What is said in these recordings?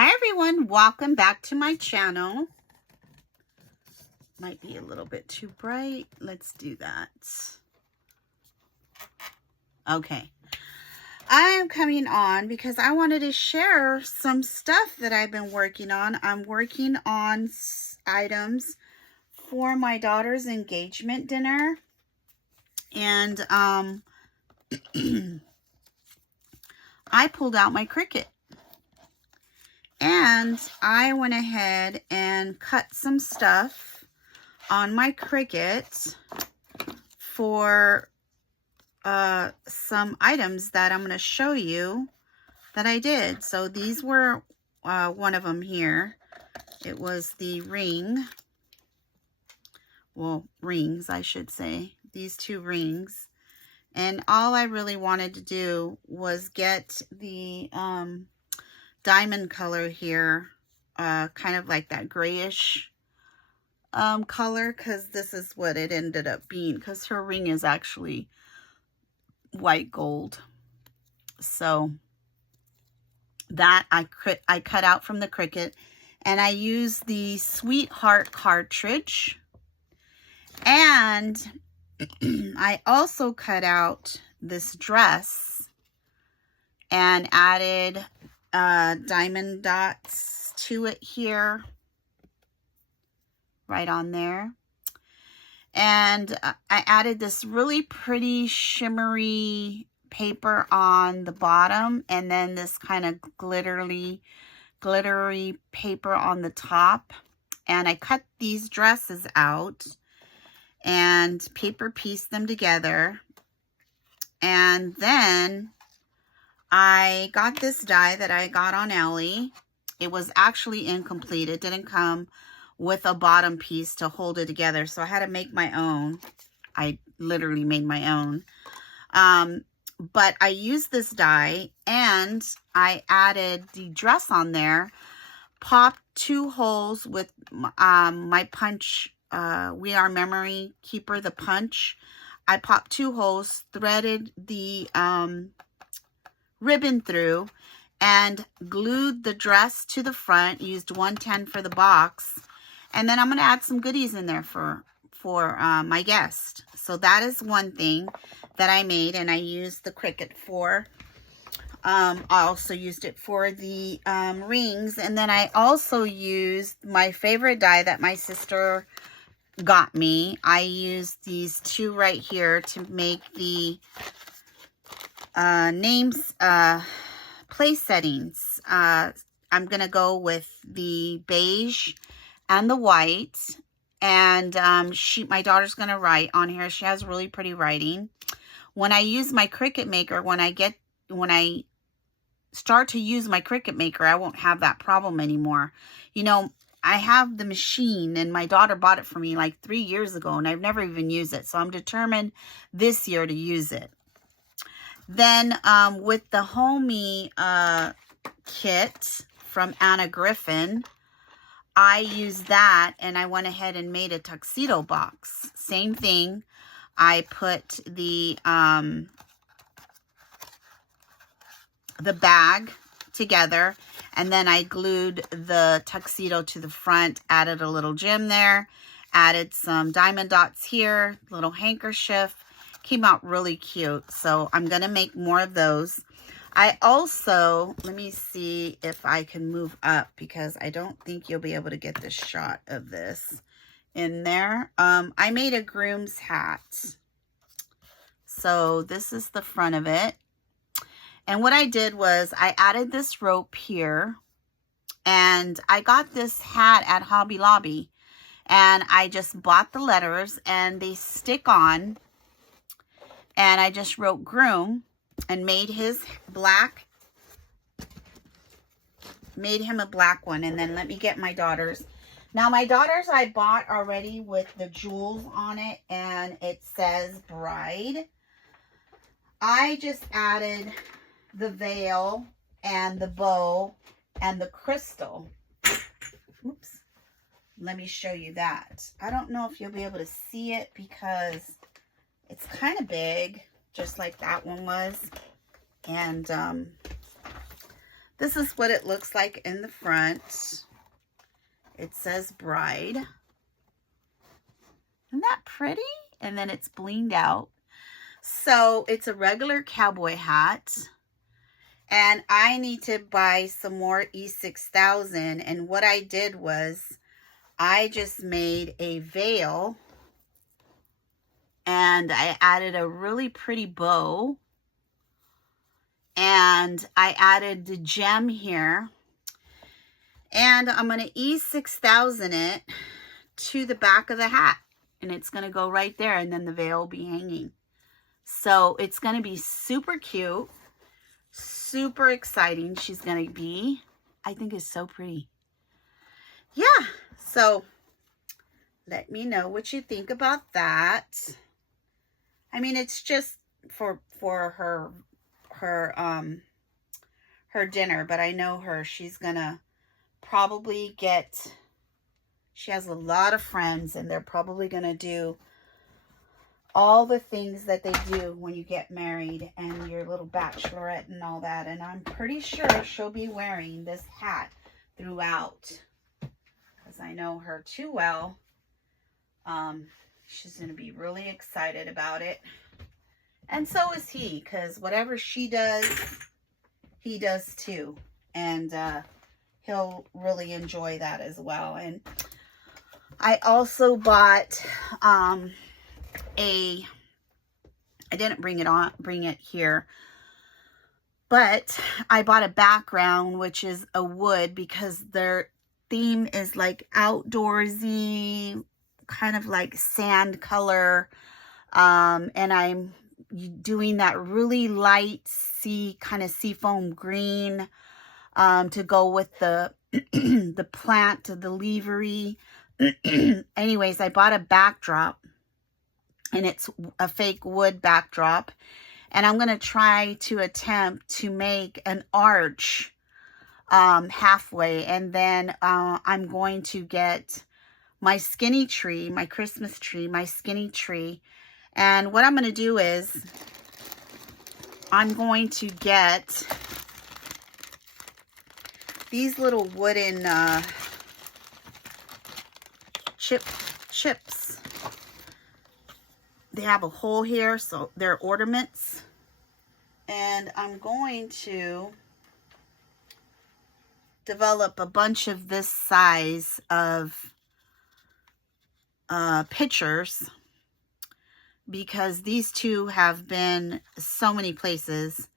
Hi everyone, welcome back to my channel. Might be a little bit too bright. Let's do that. Okay. I'm coming on because I wanted to share some stuff that I've been working on. I'm working on items for my daughter's engagement dinner. And I pulled out my Cricut. And I went ahead and cut some stuff on my Cricut for some items that I'm going to show you that I did. So these were one of them here. It was the ring. Well, rings, I should say. These two rings. And all I really wanted to do was get the diamond color here, kind of like that grayish color, because this is what it ended up being, because her ring is actually white gold. So that I cut out from the Cricut, and I used the Sweetheart cartridge, and I also cut out this dress and added diamond dots to it here, right on there. And I added this really pretty shimmery paper on the bottom, and then this kind of glittery paper on the top. And I cut these dresses out and paper pieced them together. And then I got this die that I got on Ally. It was actually incomplete. It didn't come with a bottom piece to hold it together, so I had to make my own. I literally made my own. But I used this die, and I added the dress on there, popped 2 holes with my punch, We Are Memory Keeper, the punch. I popped 2 holes, threaded the ribbon through, and glued the dress to the front. Used 110 for the box, and then I'm going to add some goodies in there for my guest. So that is one thing that I made, and I used the Cricut for. I also used it for the rings, and then I also used my favorite die that my sister got me. I used these 2 right here to make the names, place settings. I'm going to go with the beige and the white. And my daughter's going to write on here. She has really pretty writing. When I use my Cricut Maker, when I start to use my Cricut Maker, I won't have that problem anymore. You know, I have the machine, and my daughter bought it for me like 3 years ago, and I've never even used it. So I'm determined this year to use it. Then with the Homey kit from Anna Griffin, I used that, and I went ahead and made a tuxedo box. Same thing. I put the bag together, and then I glued the tuxedo to the front, added a little gem there, added some diamond dots here, little handkerchief. Came out really cute. So I'm going to make more of those. I also, let me see if I can move up, because I don't think you'll be able to get the shot of this in there. I made a groom's hat. So this is the front of it. And what I did was I added this rope here, and I got this hat at Hobby Lobby, and I just bought the letters, and they stick on. And I just wrote groom and made his black, made him a black one. And then let me get my daughter's. Now my daughter's I bought already with the jewels on it, and it says bride. I just added the veil and the bow and the crystal. Oops. Let me show you that. I don't know if you'll be able to see it because it's kind of big, just like that one was. And This is what it looks like in the front. It says bride. Isn't that pretty? And then it's blinged out. So it's a regular cowboy hat. And I need to buy some more E6000. And what I did was I just made a veil. And I added a really pretty bow. And I added the gem here. And I'm going to E6000 it to the back of the hat. And it's going to go right there. And then the veil will be hanging. So it's going to be super cute. Super exciting. She's going to be. I think it's so pretty. Yeah. So let me know what you think about that. I mean, it's just for her dinner, but I know her. She's going to probably get, she has a lot of friends, and they're probably going to do all the things that they do when you get married and your little bachelorette and all that. And I'm pretty sure she'll be wearing this hat throughout, because I know her too well. She's going to be really excited about it. And so is he, because whatever she does, he does too. And he'll really enjoy that as well. And I also bought I didn't bring it here, but I bought a background, which is a wood, because their theme is like outdoorsy, kind of like sand color. And I'm doing that really light kind of seafoam green to go with the the plant, the leavery. Anyways, I bought a backdrop, and it's a fake wood backdrop, and I'm going to try to attempt to make an arch halfway, and then I'm going to get my skinny tree, my Christmas tree, my skinny tree. And what I'm going to do is I'm going to get these little wooden chips. They have a hole here, so they're ornaments. And I'm going to develop a bunch of this size of pictures, because these two have been so many places.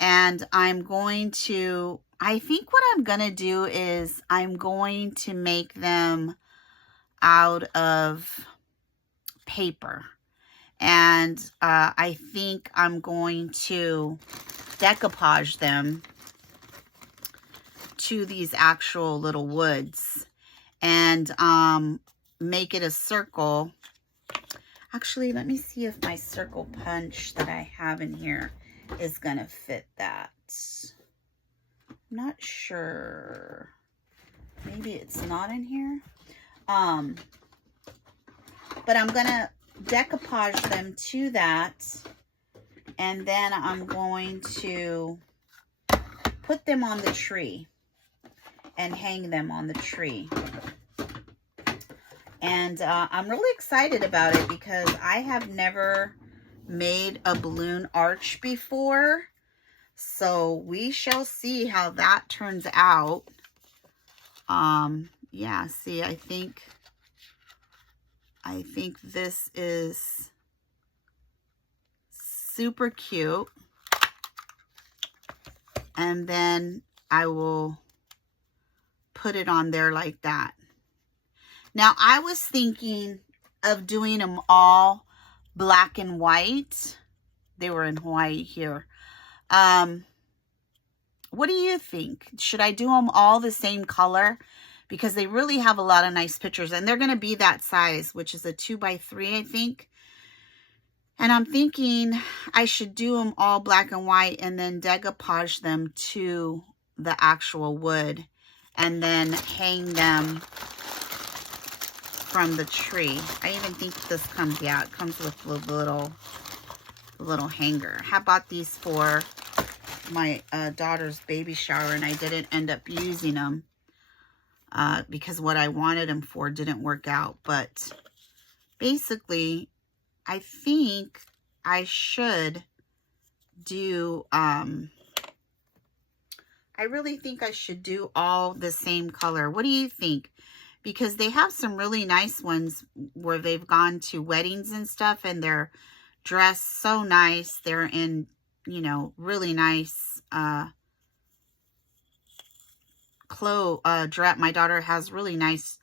And I'm going to, I think what I'm going to do is I'm going to make them out of paper. And I think I'm going to decoupage them to these actual little woods, and make it a circle. Actually, let me see if my circle punch that I have in here is going to fit that. I'm not sure. Maybe it's not in here. But I'm going to decoupage them to that, and then I'm going to put them on the tree and hang them on the tree. And I'm really excited about it, because I have never made a balloon arch before. So we shall see how that turns out. Yeah, see, I think this is super cute. And then I will put it on there like that. Now, I was thinking of doing them all black and white. They were in Hawaii here. What do you think? Should I do them all the same color? Because they really have a lot of nice pictures. And they're going to be that size, which is a 2x3, I think. And I'm thinking I should do them all black and white, and then decoupage them to the actual wood, and then hang them from the tree. I even think this comes, yeah, it comes with the little hanger. How about these for my daughter's baby shower, and I didn't end up using them because what I wanted them for didn't work out. But basically, I think I should do, I really think I should do all the same color. What do you think? Because they have some really nice ones where they've gone to weddings and stuff, and they're dressed so nice. They're in, you know, really nice dress. My daughter has really nice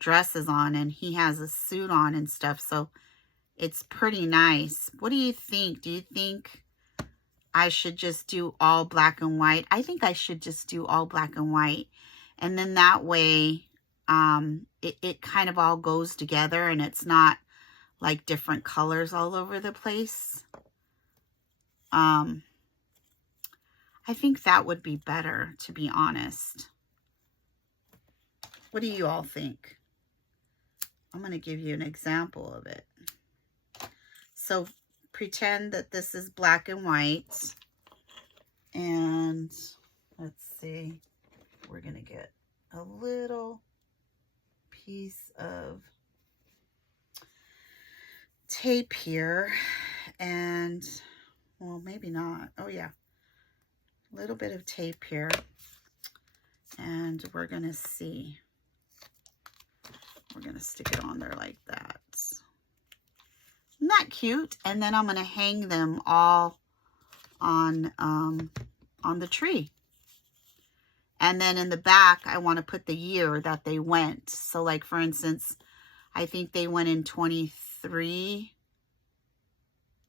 dresses on, and he has a suit on and stuff, so it's pretty nice. What do you think? Do you think I should just do all black and white? I think I should just do all black and white, and then that way it kind of all goes together, and it's not like different colors all over the place. I think that would be better, to be honest. What do you all think? I'm going to give you an example of it. So pretend that this is black and white. And let's see. We're going to get a little piece of tape here. And, well, maybe not. Oh, yeah. A little bit of tape here. And we're going to see. We're going to stick it on there like that. Isn't that cute? And then I'm going to hang them all on the tree. And then in the back, I want to put the year that they went. So like, for instance, I think they went in 23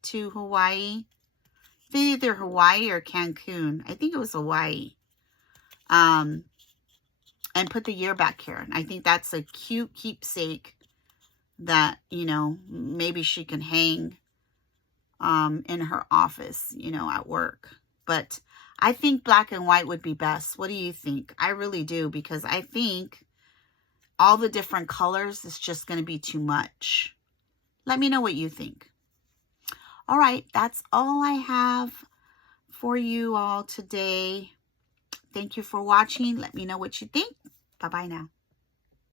to Hawaii. Either Hawaii or Cancun. I think it was Hawaii. And put the year back here. I think that's a cute keepsake that, you know, maybe she can hang in her office, you know, at work. But I think black and white would be best. What do you think? I really do, because I think all the different colors is just going to be too much. Let me know what you think. All right, that's all I have for you all today. Thank you for watching. Let me know what you think. Bye-bye now.